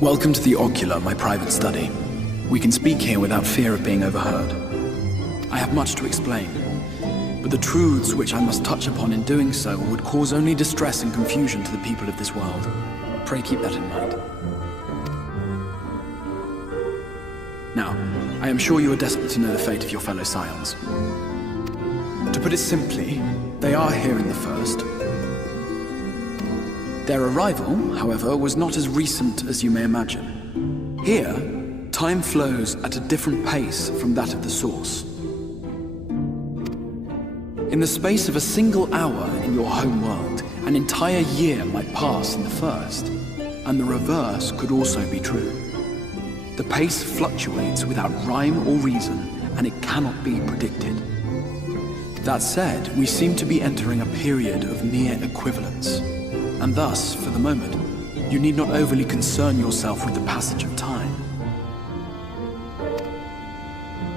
Welcome to the Ocular, my private study. We can speak here without fear of being overheard. I have much to explain, but the truths which I must touch upon in doing so would cause only distress and confusion to the people of this world. Pray keep that in mind. Now, I am sure you are desperate to know the fate of your fellow scions. To put it simply, they are here in the first. Their arrival, however, was not as recent as you may imagine. Here, time flows at a different pace from that of the source. In the space of a single hour in your home world, an entire year might pass in the first, and the reverse could also be true. The pace fluctuates without rhyme or reason, and it cannot be predicted. That said, we seem to be entering a period of near equivalence. And thus, for the moment, you need not overly concern yourself with the passage of time.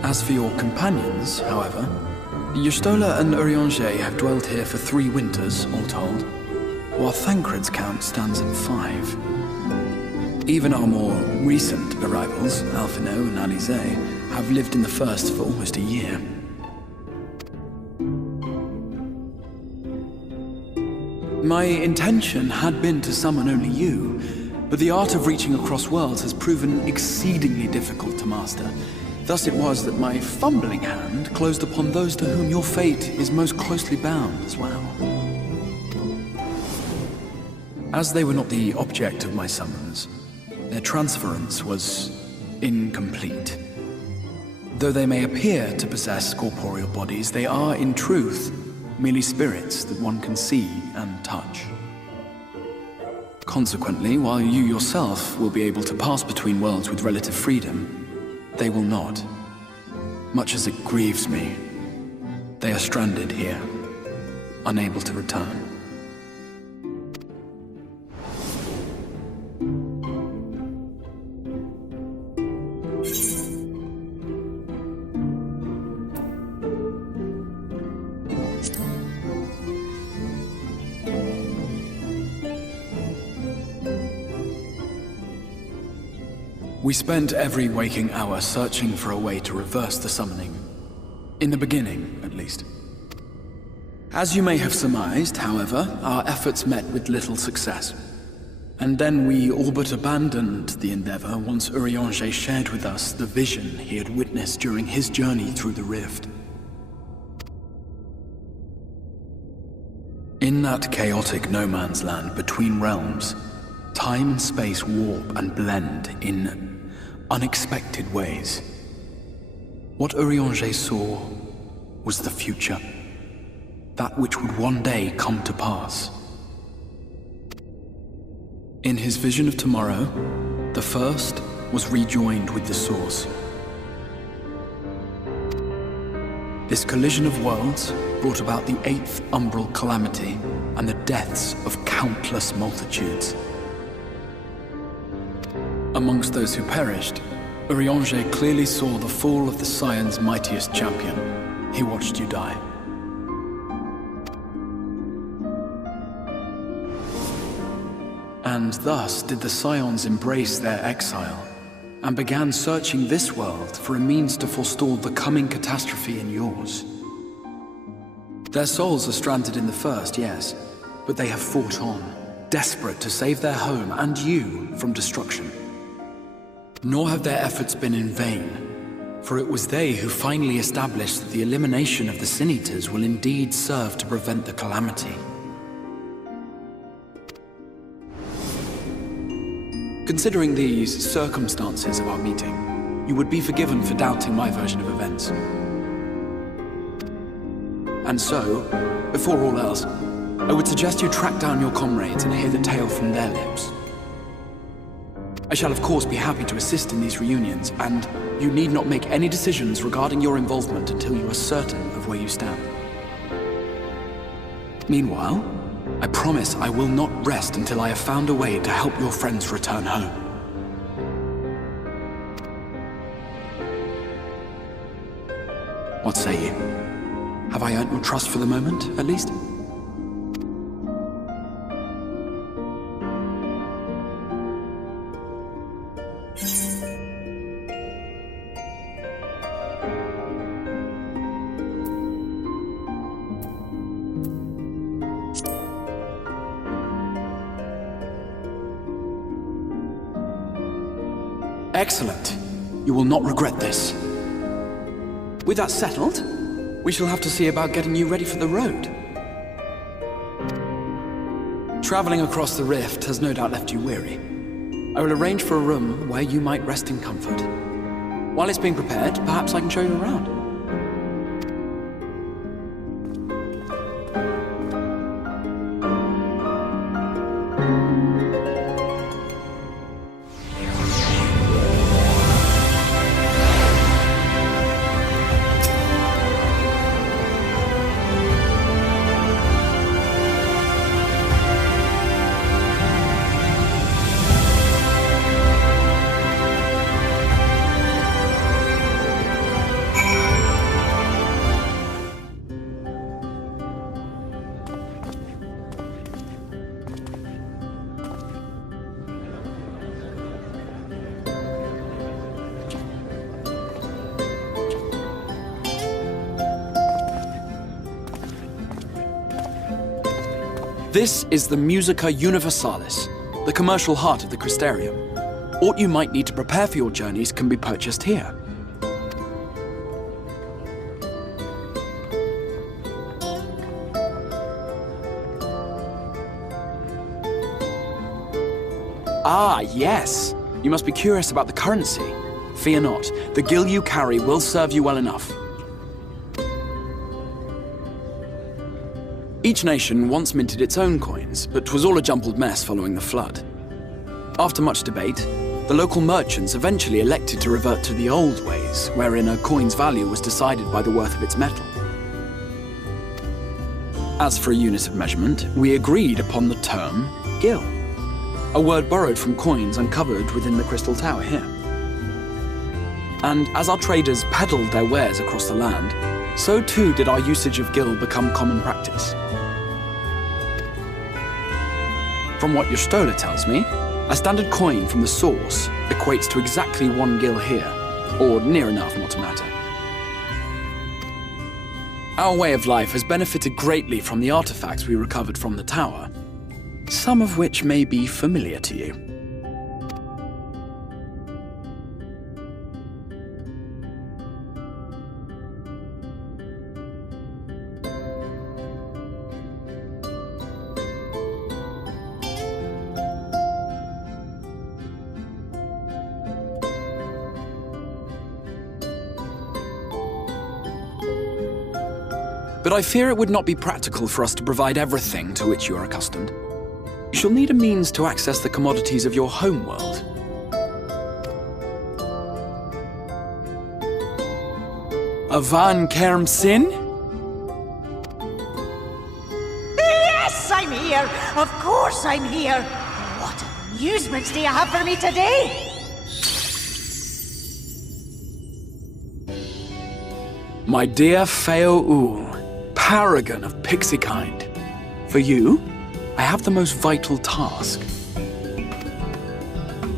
As for your companions, however, Y'shtola and Urianger have dwelled here for 3 winters, all told, while Thancred's count stands at 5. Even our more recent arrivals, Alphino and Alizé, have lived in the first for almost a year. My intention had been to summon only you, but the art of reaching across worlds has proven exceedingly difficult to master. Thus it was that my fumbling hand closed upon those to whom your fate is most closely bound as well. As they were not the object of my summons, their transference was incomplete. Though they may appear to possess corporeal bodies, they are, in truth, merely spirits that one can see and touch. Consequently, while you yourself will be able to pass between worlds with relative freedom, they will not. Much as it grieves me, they are stranded here, unable to return. We spent every waking hour searching for a way to reverse the summoning. In the beginning, at least. As you may have surmised, however, our efforts met with little success. And then we all but abandoned the endeavor once Urianger shared with us the vision he had witnessed during his journey through the rift. In that chaotic no-man's land between realms, time and space warp and blend in unexpected ways. What Urianger saw was the future. That which would one day come to pass. In his vision of tomorrow, the first was rejoined with the source. This collision of worlds brought about the 8th umbral calamity and the deaths of countless multitudes. Amongst those who perished, Urianger clearly saw the fall of the Scion's mightiest champion. He watched you die. And thus did the Scions embrace their exile, and began searching this world for a means to forestall the coming catastrophe in yours. Their souls are stranded in the first, yes, but they have fought on, desperate to save their home and you from destruction. Nor have their efforts been in vain, for it was they who finally established that the elimination of the Sin Eaters will indeed serve to prevent the calamity. Considering these circumstances of our meeting, you would be forgiven for doubting my version of events. And so, before all else, I would suggest you track down your comrades and hear the tale from their lips. I shall of course be happy to assist in these reunions, and you need not make any decisions regarding your involvement until you are certain of where you stand. Meanwhile, I promise I will not rest until I have found a way to help your friends return home. What say you? Have I earned your trust for the moment, at least? Excellent. You will not regret this. With that settled, we shall have to see about getting you ready for the road. Traveling across the rift has no doubt left you weary. I will arrange for a room where you might rest in comfort. While it's being prepared, perhaps I can show you around. This is the Musica Universalis, the commercial heart of the Crystarium. What you might need to prepare for your journeys can be purchased here. Ah, yes. You must be curious about the currency. Fear not. The gil you carry will serve you well enough. Each nation once minted its own coins, but 'twas all a jumbled mess following the flood. After much debate, the local merchants eventually elected to revert to the old ways, wherein a coin's value was decided by the worth of its metal. As for a unit of measurement, we agreed upon the term gil, a word borrowed from coins uncovered within the Crystal Tower here. And as our traders peddled their wares across the land, so too did our usage of gil become common practice. From what your stola tells me, a standard coin from the source equates to exactly 1 gil here, or near enough not to matter. Our way of life has benefited greatly from the artifacts we recovered from the tower, some of which may be familiar to you. But I fear it would not be practical for us to provide everything to which you are accustomed. You shall need a means to access the commodities of your homeworld. Avan Kerm Sin? Yes, I'm here! Of course I'm here! What amusements do you have for me today? My dear Feo Ul, paragon of pixie kind. For you, I have the most vital task.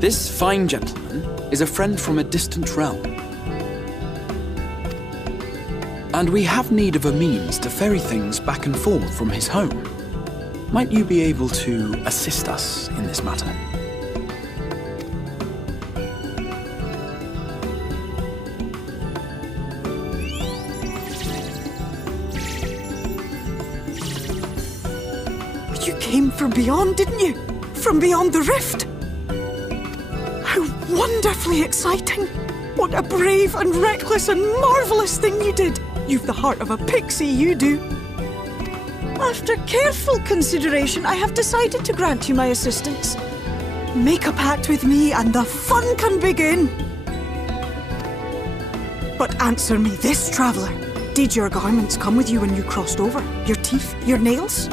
This fine gentleman is a friend from a distant realm. And we have need of a means to ferry things back and forth from his home. Might you be able to assist us in this matter? You came from beyond, didn't you? From beyond the rift? How wonderfully exciting! What a brave and reckless and marvellous thing you did! You've the heart of a pixie, you do. After careful consideration, I have decided to grant you my assistance. Make a pact with me and the fun can begin. But answer me this, traveller. Did your garments come with you when you crossed over? Your teeth? Your nails?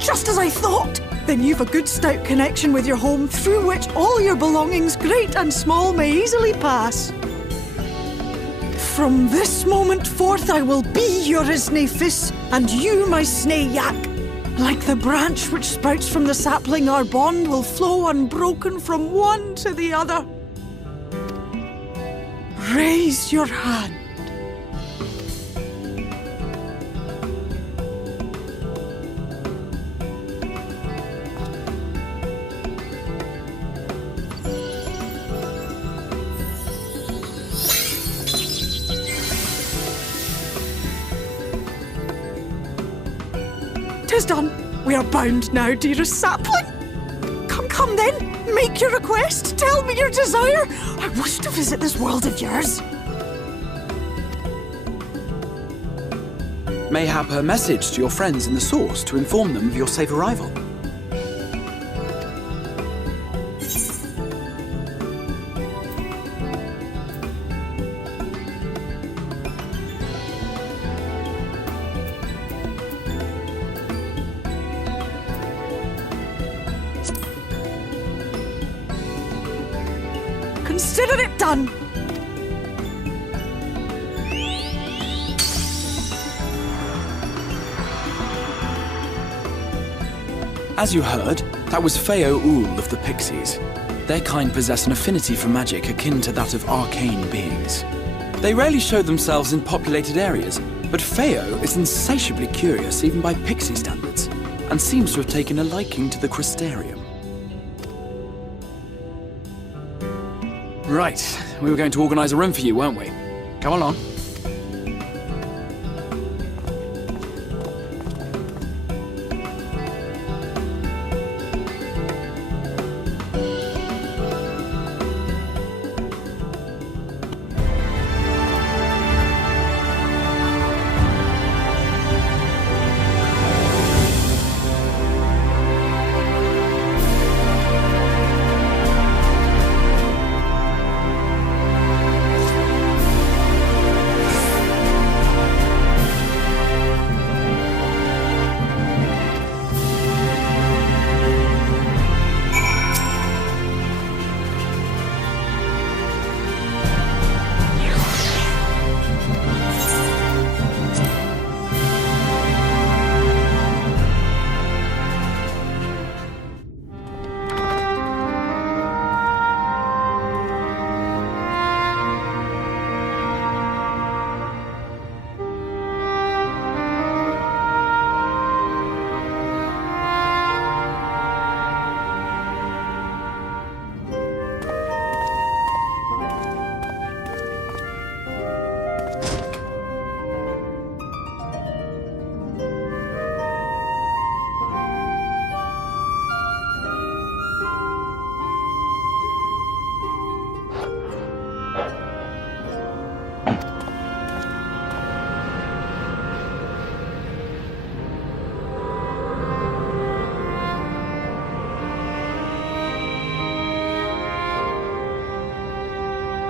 Just as I thought! Then you've a good stout connection with your home through which all your belongings, great and small, may easily pass. From this moment forth I will be your Isne Fis, and you my Sne Yak. Like the branch which sprouts from the sapling, our bond will flow unbroken from one to the other. Raise your hand. is done. We are bound now, dearest sapling. Come then, make your request, tell me your desire. I wish to visit this world of yours. Mayhap a message to your friends in the Source to inform them of your safe arrival. Consider it done. As you heard, that was Feo Ool of the Pixies. Their kind possess an affinity for magic akin to that of arcane beings. They rarely show themselves in populated areas, but Feo is insatiably curious even by Pixie standards, and seems to have taken a liking to the Crystarium. Right, we were going to organize a room for you, weren't we? Come along.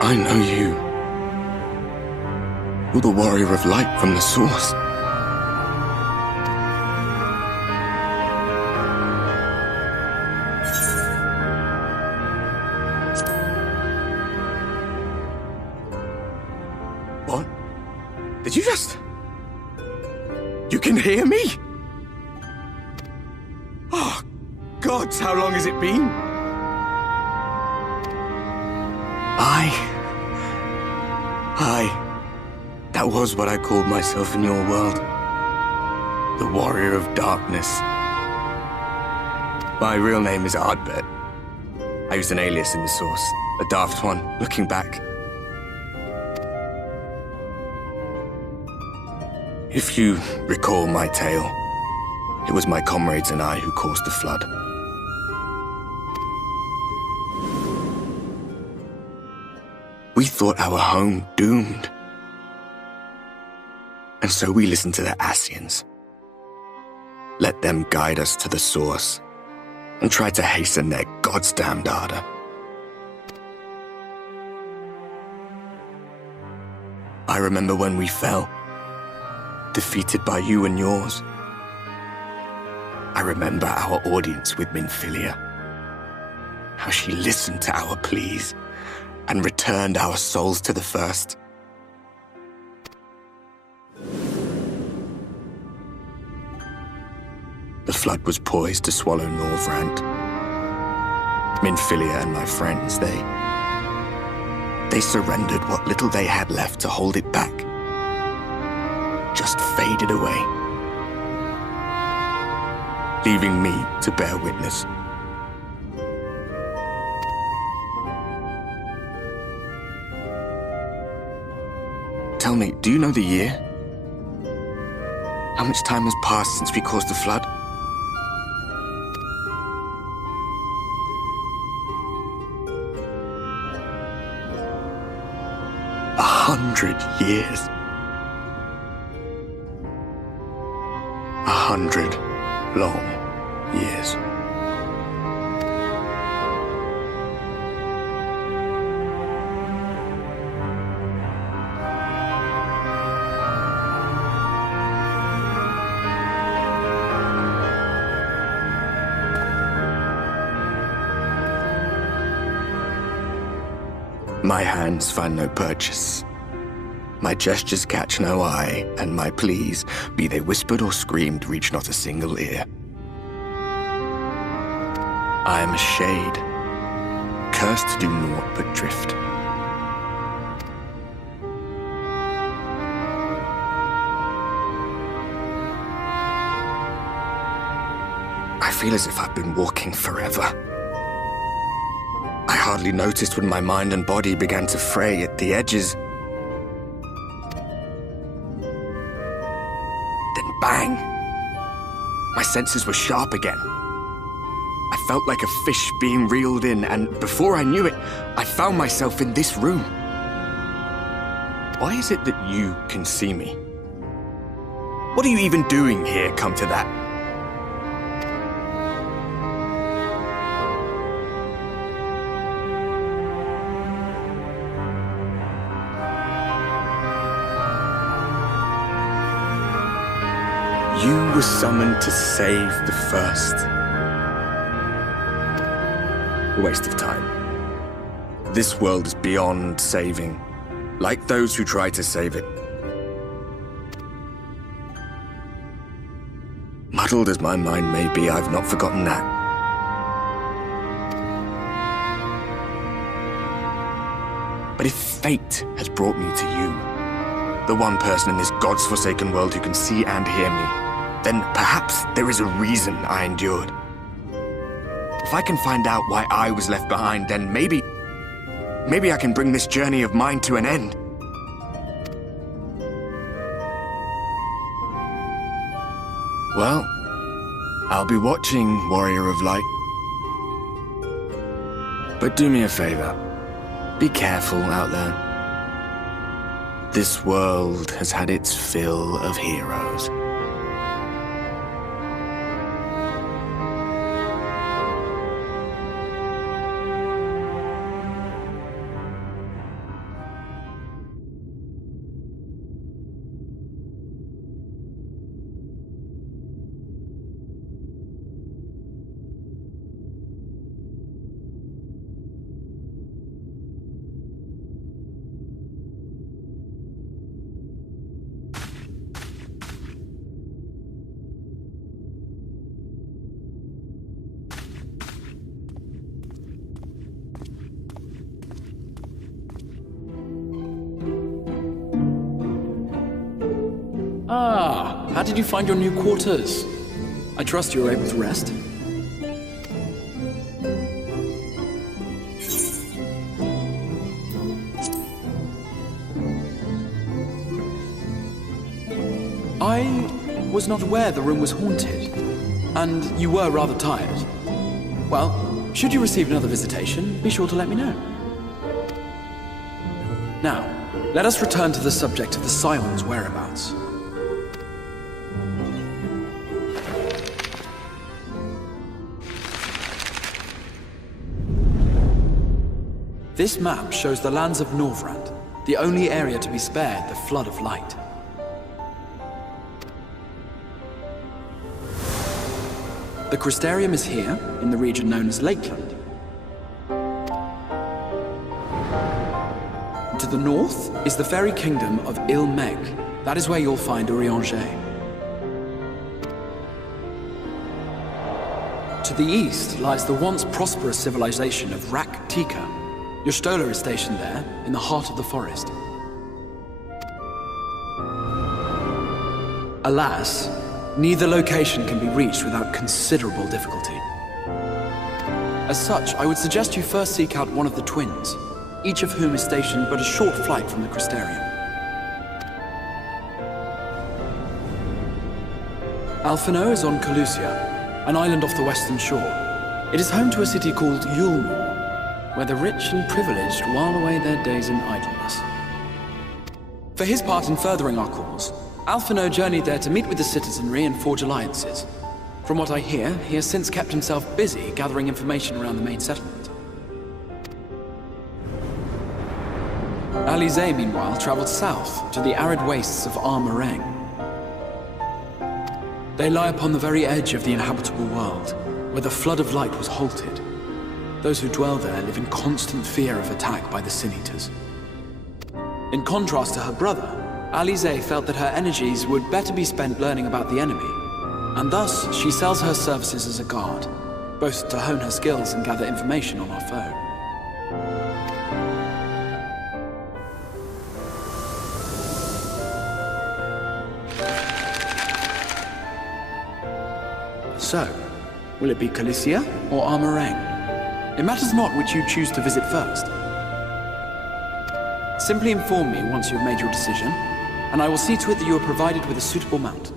I know you. You're the warrior of light from the Source. What? Did you just... You can hear me? Oh, gods, how long has it been? That was what I called myself in your world. The Warrior of Darkness. My real name is Ardbert. I used an alias in the Source, a daft one, looking back. If you recall my tale, it was my comrades and I who caused the flood. We thought our home doomed. And so we listened to the Ascians. Let them guide us to the Source and try to hasten their goddamned ardor. I remember when we fell, defeated by you and yours. I remember our audience with Minfilia, how she listened to our pleas and returned our souls to the First. The flood was poised to swallow Norvrant. Minfilia and my friends, they surrendered what little they had left to hold it back. Just faded away, leaving me to bear witness. Tell me, do you know the year? How much time has passed since we caused the flood? 100 years. 100 long years. My hands find no purchase. My gestures catch no eye, and my pleas, be they whispered or screamed, reach not a single ear. I am a shade, cursed to do naught but drift. I feel as if I've been walking forever. I hardly noticed when my mind and body began to fray at the edges. Then bang! My senses were sharp again. I felt like a fish being reeled in, and before I knew it, I found myself in this room. Why is it that you can see me? What are you even doing here, come to that? You were summoned to save the first. A waste of time. This world is beyond saving, like those who try to save it. Muddled as my mind may be, I've not forgotten that. But if fate has brought me to you, the one person in this God's forsaken world who can see and hear me, then perhaps there is a reason I endured. If I can find out why I was left behind, then maybe I can bring this journey of mine to an end. Well, I'll be watching, Warrior of Light. But do me a favor. Be careful out there. This world has had its fill of heroes. How did you find your new quarters? I trust you were able to rest. I was not aware the room was haunted, and you were rather tired. Well, should you receive another visitation, be sure to let me know. Now, let us return to the subject of the Scion's whereabouts. This map shows the lands of Norvrand, the only area to be spared the Flood of Light. The Crystarium is here, in the region known as Lakeland. To the north is the fairy kingdom of Il-Meg. That is where you'll find Urianger. To the east lies the once prosperous civilization of Rak-Tika. Your Stola is stationed there, in the heart of the forest. Alas, neither location can be reached without considerable difficulty. As such, I would suggest you first seek out one of the twins, each of whom is stationed but a short flight from the Crystarium. Alphino is on Calusia, an island off the western shore. It is home to a city called Yulmore, where the rich and privileged while away their days in idleness. For his part in furthering our cause, Alphino journeyed there to meet with the citizenry and forge alliances. From what I hear, he has since kept himself busy gathering information around the main settlement. Alize, meanwhile, traveled south to the arid wastes of Armoreng. They lie upon the very edge of the inhabitable world, where the flood of light was halted. Those who dwell there live in constant fear of attack by the Sin Eaters. In contrast to her brother, Alize felt that her energies would better be spent learning about the enemy, and thus she sells her services as a guard, both to hone her skills and gather information on our foe. So, will it be Calicia or Armoreng? It matters not which you choose to visit first. Simply inform me once you have made your decision, and I will see to it that you are provided with a suitable mount.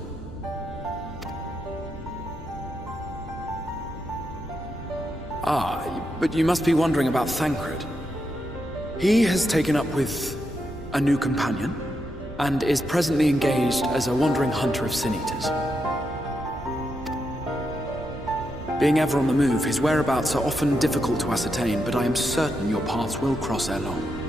Ah, but you must be wondering about Thancred. He has taken up with a new companion, and is presently engaged as a wandering hunter of Sin Eaters. Being ever on the move, his whereabouts are often difficult to ascertain, but I am certain your paths will cross ere long.